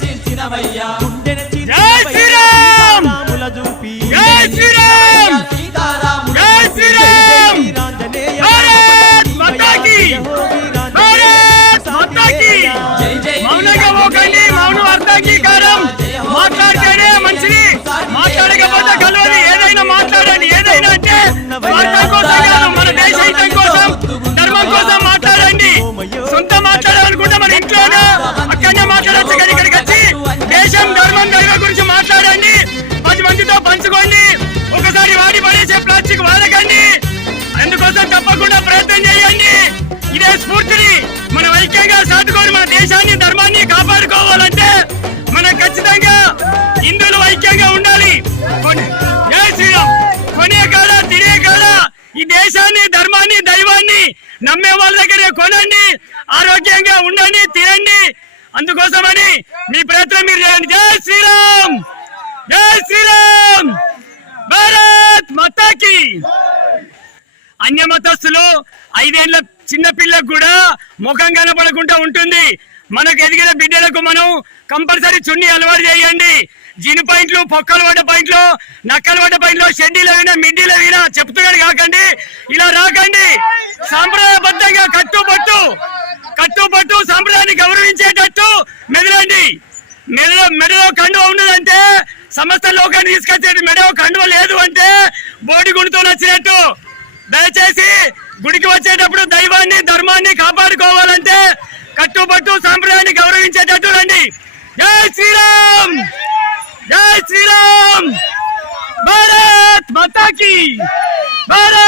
చీల్చినవయ్యా రాముల చూపి మౌనం అర్థాంగీకారం మాట్లాడితేనే మంచిది, మాట్లాడకపోతే కలవది. ఏదైనా మాట్లాడండి, ఏదైనా అంటే స్వార్థం కోసం కాదు, మన దేశ హితం కోసం, ధర్మం కోసం మాట్లాడండి. సొంత మాట్లాడాలనుకుంటే మన ఇంట్లోనే అక్కడనే మాట్లాడచ్చు, కానీ ఇక్కడికి వచ్చి దేశం ధర్మం దైవం గురించి మాట్లాడండి. 10 మందితో పంచుకోండి. ఒకసారి వాడి పడేసే ప్లాస్టిక్ వాడకండి. అందుకోసం తప్పకుండా ప్రయత్నం చేయండి. ఇదే స్ఫూర్తిని మనం ఐక్యంగా సాటుకొని మన దేశాన్ని ధర్మాన్ని కాపాడుకోవాలంటే మనం ఖచ్చితంగా హిందువులు ఐక్యంగా ఉండాలి. జై శ్రీరామ్. కొనే కాడ తినే కాడ ఈ దేశాన్ని ధర్మాన్ని దైవాన్ని నమ్మే వాళ్ళ దగ్గరే కొనండి, ఆరోగ్యంగా ఉండండి, తినండి. అందుకోసమని మీ ప్రయత్నం మీరు చేయండి. జై శ్రీరామ్, జై శ్రీరామ్, భారత్ మాతాకి. అన్య మతస్థులు 5 ఏళ్ల చిన్న పిల్లకు కూడా ముఖం కనపడకుండా ఉంటుంది. మనకు ఎదిగిన బిడ్డలకు మనం కంపల్సరీ చున్నీ అలవాటు చేయండి. జిన్ పాయింట్లు, పొక్కలు పడ్డ పాయింట్లు, నక్కలు పడ్డ పాయింట్లు, షెడ్డీలు అయినా మిడ్డీలు అయినా చెప్తున్నాడు కాకండి, ఇలా రాకండి. సాంప్రదాయబద్ధంగా కట్టుబట్టు సాంప్రదాయాన్ని గౌరవించేటట్టు మెదలండి. మెడలో కండువ ఉన్నదంటే సమస్త లోకాన్ని తీసుకొచ్చేది. మెడలో కండువ లేదు అంటే బోడి గుడితో నచ్చినట్టు. దయచేసి గుడికి వచ్చేటప్పుడు దైవాన్ని ధర్మాన్ని కాపాడుకోవాలంటే కట్టుబట్టు సాంప్రదాయాన్ని గౌరవించేటట్టు రండి. జై శ్రీరామ్, జై శ్రీరామ్, భారత్ మాతాకి. భారత్.